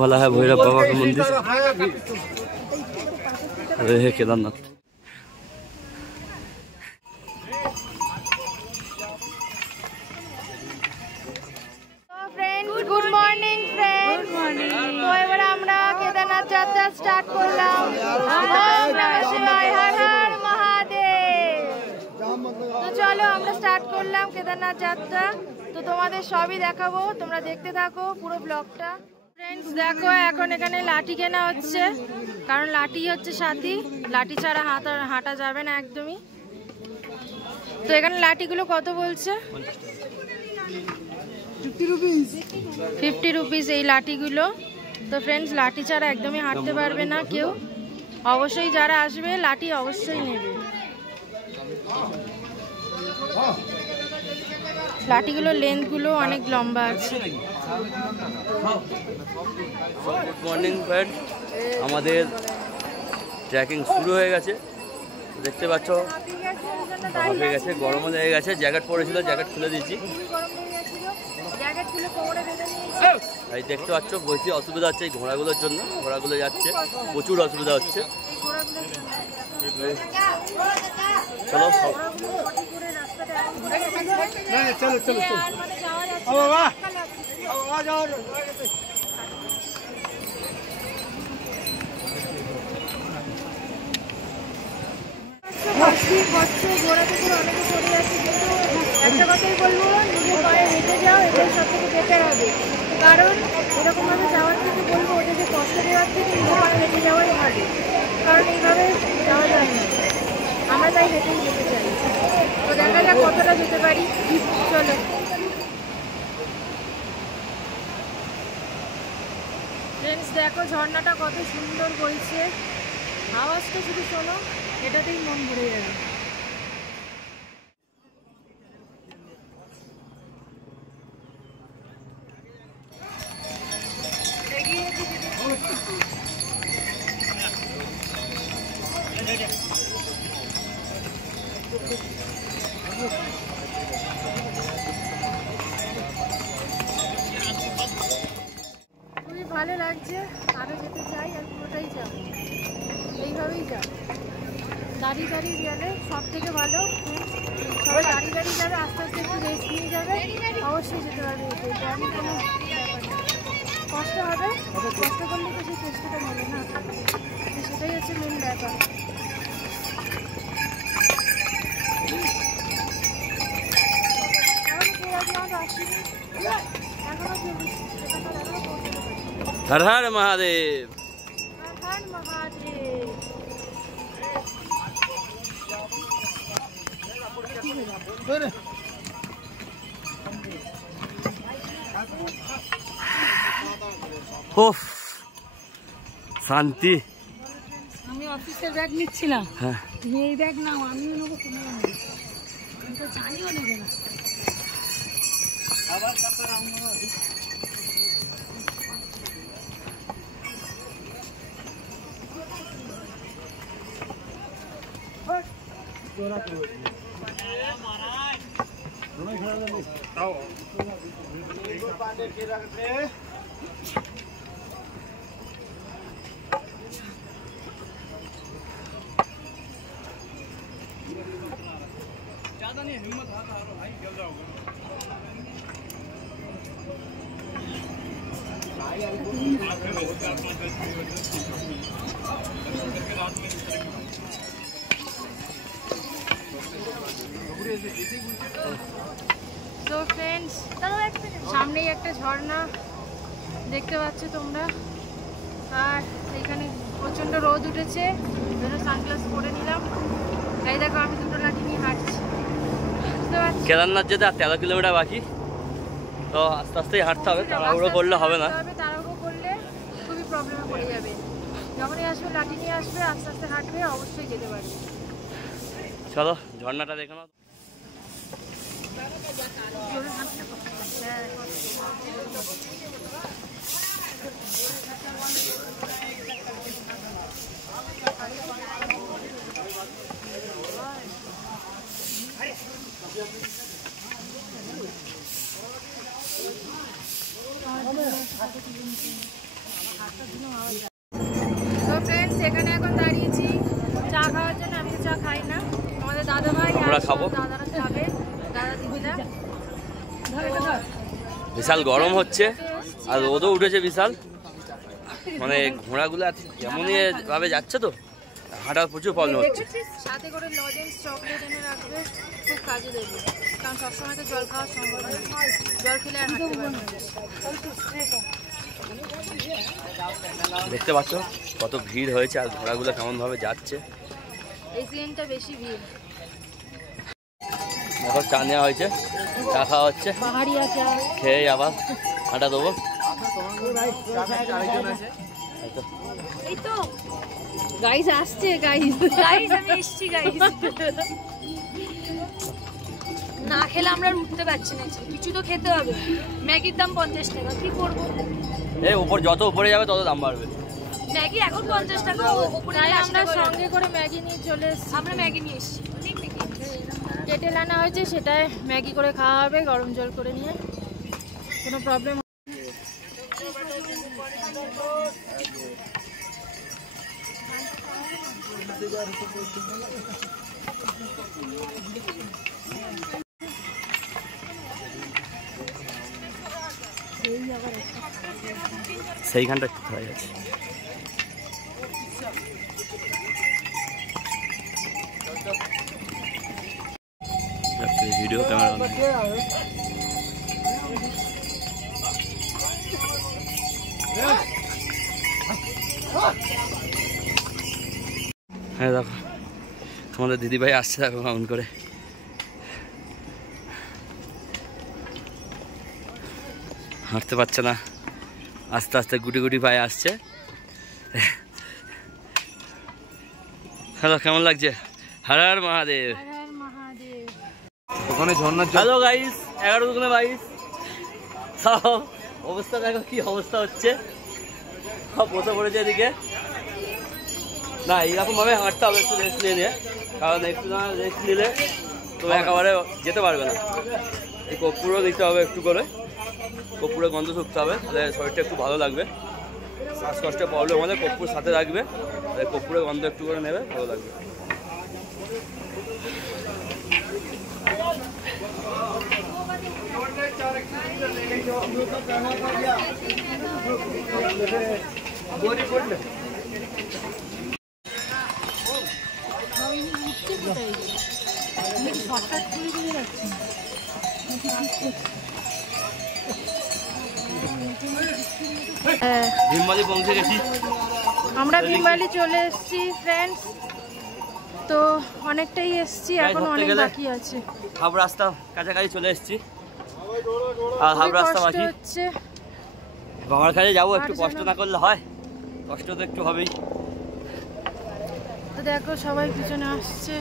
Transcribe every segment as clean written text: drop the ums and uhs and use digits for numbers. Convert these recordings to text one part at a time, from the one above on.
वाला है भैरव बाबा का मंदिर। ये है केदारनाथ। गुड मॉर्निंग फ्रेंड्स, তো এবার আমরা কেদারনাথ যাত্রা স্টার্ট করলাম। ওম নমঃ শিবায়, হর হর মহাদেব। তো চলো আমরা স্টার্ট করলাম কেদারনাথ যাত্রা। তো তোমাদের সবই দেখাবো, তোমরা দেখতে থাকো পুরো ব্লগটা। ফ্রেন্ডস দেখো, এখন এখানে লাঠি কেনা হচ্ছে, কারণ লাঠি হচ্ছে সাথী, লাঠি ছাড়া হাঁটা যাবে না একদমই। তো এখানে লাঠিগুলো কত বলছে? 50 রুপিস এই লাঠিগুলো। তো ফ্রেন্ডস লাঠি ছাড়া একদমই হাঁটতে পারবে না কেউ, অবশ্যই যারা আসবে লাঠি অবশ্যই নেবে। লাঠিগুলো লেন্থগুলো অনেক লম্বা আছে। গুড মর্নিং ফ্রেন্ড, আমাদের ট্রেকিং শুরু হয়ে গেছে। দেখতে পাচ্ছ হয়ে গেছে, গরমও লেগে গেছে। জ্যাকেট পরেছিল, জ্যাকেট খুলে দিয়েছি। এই দেখতে পাচ্ছ বেশি অসুবিধা হচ্ছে এই ঘোড়াগুলোর জন্য, ঘোড়াগুলো যাচ্ছে, প্রচুর অসুবিধা হচ্ছে। চলো ঘোড়াতে করে অনেকে চলে যাচ্ছে, কিন্তু একটা কথাই বলবো, নিজের পায়ে হেঁটে যাও, এটাই সব থেকে বেটার হবে। কারণ এরকমভাবে যাওয়ার থেকে বলবো ওদেরকে কষ্ট দেওয়ার থেকে নিজের পায়ে হেঁটে যাওয়াই ভালো, কারণ এইভাবে যাওয়া যায় না। আমরা তাই হেঁটেই যেতে চাই। তো দেখা যাক কতটা যেতে পারি। চলো ফ্রেন্ডস দেখো ঝর্ণাটা কত সুন্দর বইছে, আওয়াজটা শুধু শোনো, এটাতেই মন ভরে যাবে। খুবই ভালো লাগছে, আরো যেতে চাই, আর পুরোটাই যাবো, এইভাবেই যাবো। দাঁড়িয়ে দাঁড়িয়ে গেলে সব থেকে ভালো, সবাই দাঁড়িয়ে দাঁড়িয়ে যাবে, আস্তে আস্তে একটু রেস্ট নিয়ে যাবে, অবশ্যই যেতে পারবে। আমি কোনো কষ্ট হবে, কষ্ট করলে তো সেই চেষ্টাটা মেলে না, সেটাই হচ্ছে মেন ব্যাপার। हर हर महादेव। हर हर महादेव। ওফ শান্তি। আমি অফিসের ব্যাগ নিচ্ছিলাম, হ্যাঁ তুমি এই ব্যাগ নাও, আমিও নেবো, তুমিও নেবো, আমি তো জানিও নেবে না। ज्यादा नहीं हिम्मत आता भाई, जल जाओगे। তো ফ্রেন্ডস সামনেই একটা ঝর্ণা দেখতে পাচ্ছ তোমরা, আর এখানে প্রচন্ড রোদ উঠেছে, সানগ্লাস পরে নিলাম। তাই দেখো আমি দুটো লাঠি নিয়ে হাঁটছি। কেদারনাথ যেতে আর 13 কিলোমিটার বাকি, তো আস্তে আস্তেই হাঁটতে হবে, তাড়াহুড়ো করলে হবে না। তাড়াহুড়ো করলে খুবই প্রবলেমে পড়ে যাবে। যখনই আসবে লাঠি নিয়ে আসবে, আস্তে আস্তে হাঁটবে, অবশ্যই যেতে পারবে। চলো ঝর্ণাটা দেখে নাও। আমরা খাবো। দাদারা খাবে, দাদা দিদিরা। বিশাল গরম হচ্ছে আর রোদও উঠেছে বিশাল, মানে ঘোড়াগুলো কেমনই ভাবে যাচ্ছে তো, হাঁটার প্রচুর প্রবলেম হচ্ছে। সাথে করে লজেন্স চকলেট এনে রাখবে, খুব কাজে দেবে, কারণ সবসময় তো জল খাওয়া সম্ভব নয়, জল খেলে আর হাঁটতে পারবে না। দেখতে পাচ্ছ কত ভিড় হয়েছে আর ঘোড়াগুলো কেমন ভাবে যাচ্ছে। এই সিজনটা বেশি ভিড়। এখন চা নেওয়া হয়েছে, চা খাওয়া হচ্ছে, পাহাড়িয়া চা খেয়ে আবার হাঁটা দেবো। এই তো গাইস আসছে, গাইস গাইস আমি এসেছি গাইস। না খেলে আমরা আর উঠতে পারছি না, কিছু তো খেতে হবে। ম্যাগির দাম 50 টাকা, কি করবো? এই উপর যত উপরে যাবে তত দাম বাড়বে। ম্যাগি এখন 50 টাকা, উপরে আমরা সঙ্গে করে ম্যাগি নিয়ে চলে এসেছি। আমরা ম্যাগি নিয়ে এসেছি, কেটেল আনা হয়েছে, সেটাই ম্যাগি করে খাওয়া হবে গরম জল করে নিয়ে, কোনো প্রবলেম। সেইখানটা হয়ে যাচ্ছে। ভিডিও ক্যামেরা হ্যাঁ দেখো তোমাদের দিদিভাই আসছে, দেখো কেমন করে হাঁটতে পারছে না, আস্তে আস্তে গুটি গুটি পায়ে আসছে। হ্যালো, কেমন লাগছে? হর হর মহাদেব। ওখানে ঝর্ণার হ্যালো গাইস, 11 দুগুণে 22। অবস্থা দেখো কি অবস্থা হচ্ছে, সব বসে পড়েছে এদিকে। না এইরকম ভাবে হাঁটতে হবে একটু রেস্ট নিয়ে, কারণ একটু না রেস্ট নিলে তো একেবারে যেতে পারবে না। এই কর্পূরও দিতে হবে একটু করে, কর্পূরের গন্ধ শুকতে হবে, তাহলে শরীরটা একটু ভালো লাগবে। শ্বাসকষ্টের প্রবলেম হলে কর্পূর সাথে রাখবে, তাহলে কর্পূরের গন্ধ একটু করে নেবে, ভালো লাগবে। ভীমবালি পৌঁছে গেছি, আমরা ভীমবালি চলে এসেছি ফ্রেন্ডস। তো অনেকটাই এসেছি, এখন অনেক বাকি আছে। হাফ রাস্তা কাছাকাছি চলে এসেছি আর হাফ রাস্তা বাকি হচ্ছে। বাবার কাছে যাবো, একটু কষ্ট না করলে হয়, কষ্ট তো একটু হবেই। তো দেখো সবাই পিছনে আসছে,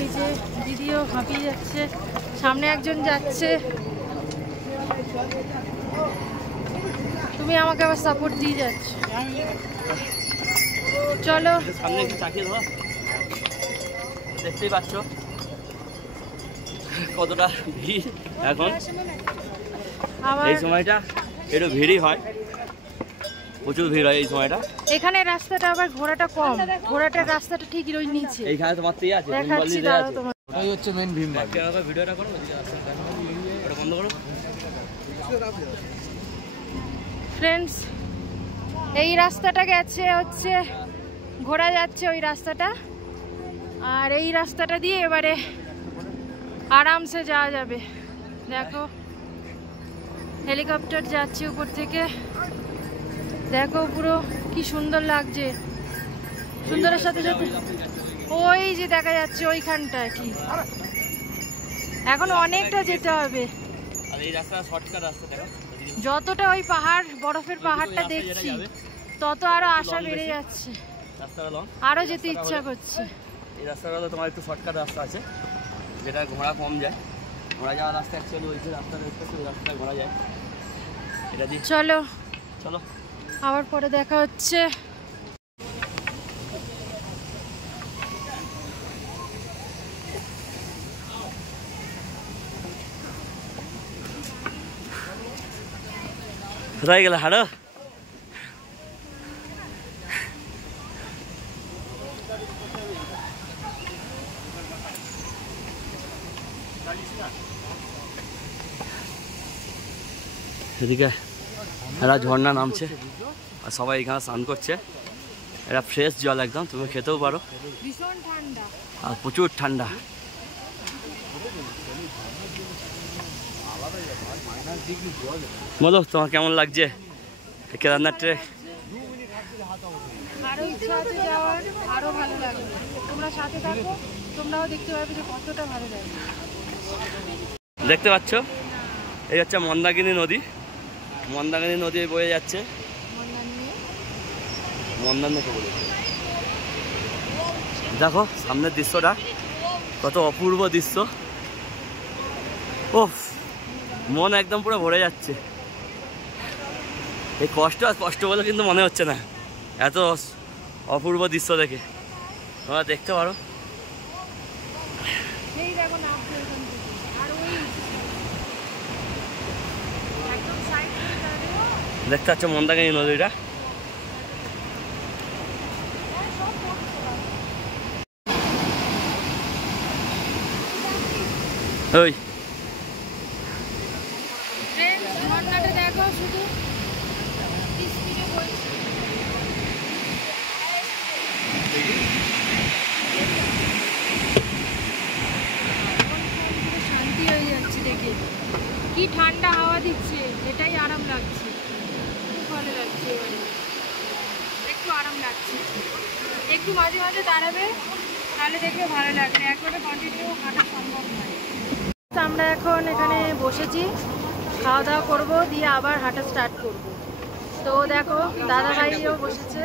এই যে দিদিও হাঁপিয়ে যাচ্ছে, সামনে একজন যাচ্ছে। তুমি আমাকে আবার সাপোর্ট দিয়ে যাচ্ছ, চলো সামনে একটু চাকিয়ে ধরো, দেখতেই পাচ্ছ কতটা ভিড় এখন। আবার এই সময়টা একটু ভিড়ই হয়, প্রচুর ভিড় হয় এই সময়টা। এখানে রাস্তাটা আবার ঘোড়াটা কম, ঘোড়াটার রাস্তাটা ঠিক ওই নিচে এইখানে তোমার তো আছে, দেখাচ্ছি, দাঁড়াও তোমার। ওটাই হচ্ছে মেন ভীমবালি। ভিডিওটা করো, ওটা বন্ধ করো। ফ্রেন্ডস, এই রাস্তাটা গেছে হচ্ছে, ঘোড়া যাচ্ছে ওই রাস্তাটা, আর এই রাস্তাটা দিয়ে এবারে আরামসে যাওয়া যাবে। দেখো হেলিকপ্টার যাচ্ছে উপর থেকে, দেখো পুরো কি সুন্দর লাগছে। সুন্দরের সাথে সাথে ওই যে দেখা যাচ্ছে ওইখানটায় কি, এখন অনেকটা যেতে হবে। আর এই রাস্তা শর্টকাট রাস্তা, দেখো যতটা ওই পাহাড়, বরফের পাহাড়টা দেখছি, তত আরো আশা বেড়ে যাচ্ছে, রাস্তাটা লং, আরো যেতে ইচ্ছা করছে। এই রাস্তাটা তো তোমার একটু শর্টকাট রাস্তা আছে, যেটা ঘোড়া কম যায়। ঘোড়া যাওয়ার রাস্তা অ্যাকচুয়ালি ওই যে রাস্তাটা দেখতেছে, ওই রাস্তায় ঘোড়া যায়, এটা দিয়ে চলো চলো আবার পরে দেখা হচ্ছে। কোথায় গেলে হারো? এদিকে এরা ঝর্ণা নামছে আর সবাই এখানে স্নান করছে। এটা ফ্রেশ জল একদম, তুমি খেতেও পারো, ভীষণ ঠান্ডা আর প্রচুর ঠান্ডা। বলো তোমার কেমন লাগছে কেদারনাথ ট্রেক? আরো ইচ্ছা আছে যাওয়ার, আরো ভালো লাগবে। তোমরা সাথে থাকো, তোমরাও দেখতে পারবে যে কতটা ভালো লাগে। দেখতে পাচ্ছ এই হচ্ছে মন্দাকিনী নদী। মন্দাকিনী নদী বয়ে যাচ্ছে, মন্দারনাথে বলে। দেখো সামনের দৃশ্যটা কত অপূর্ব দৃশ্য। ওফ, মন একদম পুরো ভরে যাচ্ছে। এই কষ্ট আর কষ্ট বলে কিন্তু মনে হচ্ছে না, এত অপূর্ব দৃশ্য দেখে। তোমরা দেখতে পারো, দেখতে পাচ্ছ মন্দাকিনী নদীটা। ওই ঝর্ণাটা দেখো শুধু, শান্তি হয়ে যাচ্ছে দেখে। কি ঠান্ডা হাওয়া দিচ্ছে, এটাই আরাম লাগছে, খুব ভালো লাগছে। এবারে একটু আরাম লাগছে, একটু মাঝে মাঝে দাঁড়াবে, তাহলে দেখবে ভালো লাগবে। একবারে কন্টিনিউ হাঁটা সম্ভব নয়। আমরা এখন এখানে বসেছি, খাওয়া দাওয়া করবো, দিয়ে আবার হাঁটা স্টার্ট করব। তো দেখো দাদা ভাইও বসেছে,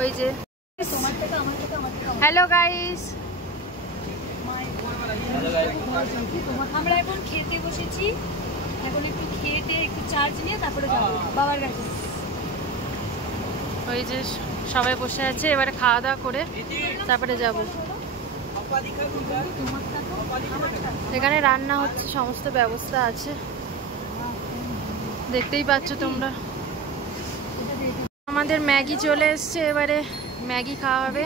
ওই যে। হ্যালো গাইস, আমরা এখন খেতে বসেছি। এখন একটু খেতে একটু চার্জ নিয়ে তারপরে যাবো বাবার কাছে। ওই যে সবাই বসে আছে, এবারে খাওয়া দাওয়া করে তারপরে যাব। এখানে রান্না হচ্ছে, সমস্ত ব্যবস্থা আছে, দেখতেই পাচ্ছ তোমরা। আমাদের ম্যাগি চলে এসছে, এবারে ম্যাগি খাওয়া হবে।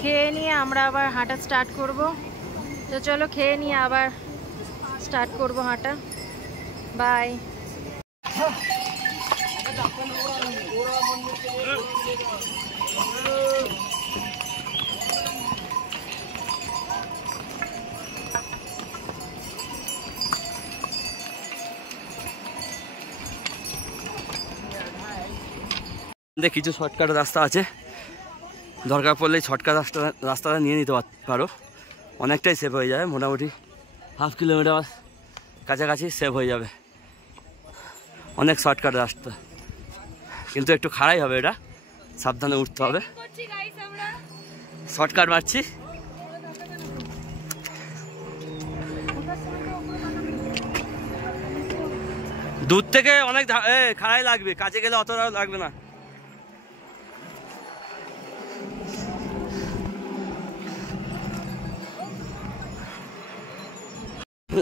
খেয়ে নিয়ে আমরা আবার হাঁটা স্টার্ট করব। তো চলো খেয়ে নিয়ে আবার স্টার্ট করব হাঁটা। বাই। কিছু শর্টকাট রাস্তা আছে, দরকার পড়লে শর্টকাট রাস্তাটা নিয়ে নিতে পারো, অনেকটাই সেভ হয়ে যাবে। মোটামুটি 1/2 কিলোমিটার কাছাকাছি সেভ হয়ে যাবে। অনেক শর্টকাট রাস্তা, কিন্তু একটু খাড়াই হবে, এটা সাবধানে উঠতে হবে। শর্টকাট মারছি, দূর থেকে অনেক খাড়াই লাগবে, কাছে গেলে অতটা লাগবে না।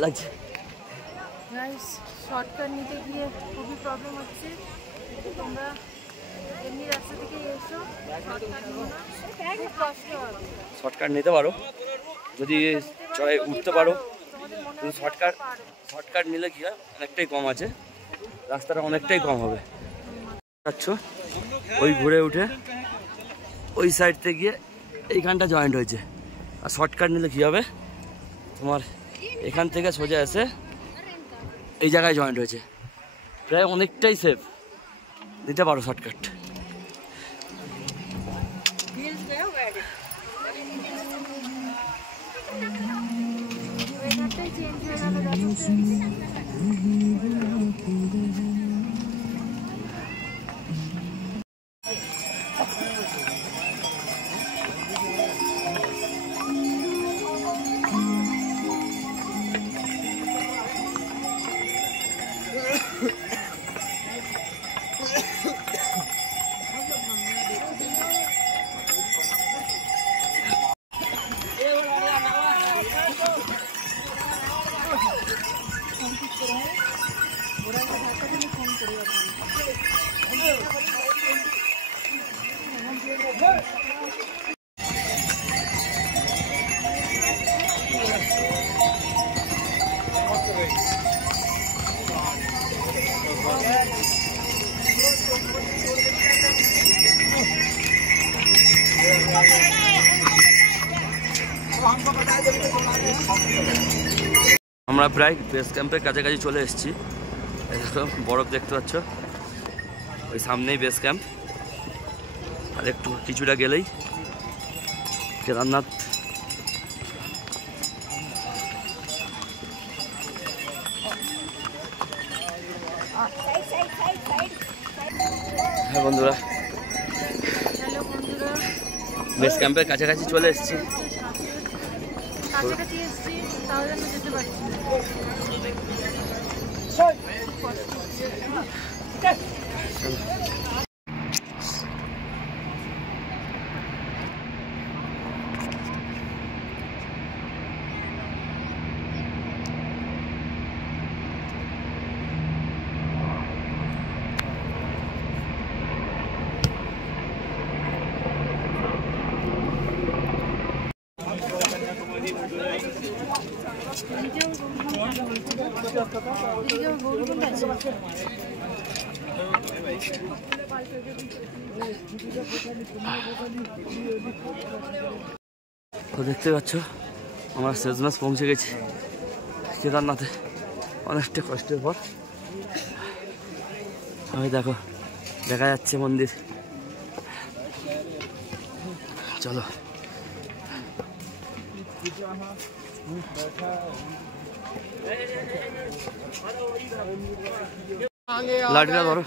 লাগছে শর্টকাট নিতে গিয়ে খুবই প্রবলেম হচ্ছে। তোমরা এমনি রাস্তা থেকে এসো, শর্টকাট নিতে পারো যদি চড়াই উঠতে পারো। কিন্তু শর্টকাট নিলে কি হয়, অনেকটাই কম আছে, রাস্তাটা অনেকটাই কম হবে। আচ্ছা, ওই ঘুরে উঠে ওই সাইড থেকে গিয়ে এইখানটা জয়েন্ট হয়েছে। আর শর্টকাট নিলে কি হবে, তোমার এখান থেকে সোজা এসে এই জায়গায় জয়েন্ট হয়েছে, প্রায় অনেকটাই সেফ। নিতে পারো শর্টকাট। আমরা প্রায় বেস ক্যাম্পের কাছাকাছি চলে এসেছি। বরফ দেখতে পাচ্ছ, ওই সামনেই বেস ক্যাম্প, আর একটু কিছুটা গেলেই কেদারনাথ। হ্যাঁ বন্ধুরা, বেস ক্যাম্পের কাছাকাছি চলে এসেছি। কাছাকাছি এসেছি, তাও যেন যেতে পারছি না। তো দেখতে পাচ্ছ আমরা শেষমেশ পৌঁছে গেছি কেদারনাথে, অনেকটা কষ্টের পর। সবাই দেখো, দেখা যাচ্ছে মন্দির। চলো लाठीरा धरो,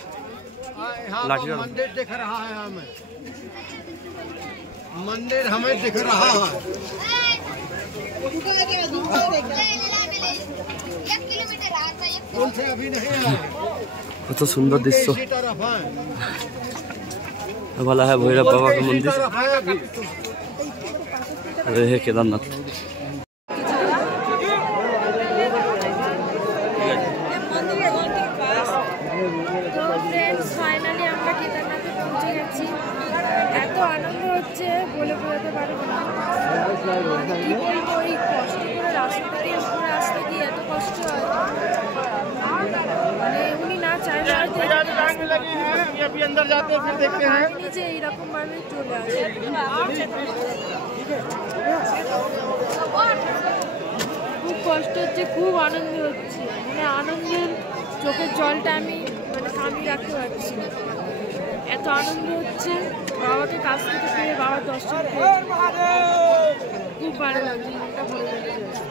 लाठीरा मंदिर दिख रहा है हमें, मंदिर हमें दिख रहा है। से अभी नहीं आए, कत सुंदर दृश्य वाला है भैरव बाबा का मंदिर। अरे है केदारनाथ। ফাইনালি আমরা কেদারনাথে পৌঁছে গেছি। এত আনন্দ হচ্ছে বলে বোঝাতে পারবো না। কি বলবো, এই কষ্ট করে রাস্তা দিয়ে উপরে আসতে গিয়ে এত কষ্ট হয়, মানে উনি না চাইলে ভাবিনি যে এইরকম ভাবে চলে আসে। খুব কষ্ট হচ্ছে, খুব আনন্দ হচ্ছে, মানে আনন্দের চোখের জলটা আমি থামিয়ে রাখতে পারছি না। এত আনন্দ হচ্ছে, বাবাকে কাছ থেকে পেয়ে, বাবার দর্শন পেয়ে খুব ভালো লাগছে, মনটা ভরে যাচ্ছে।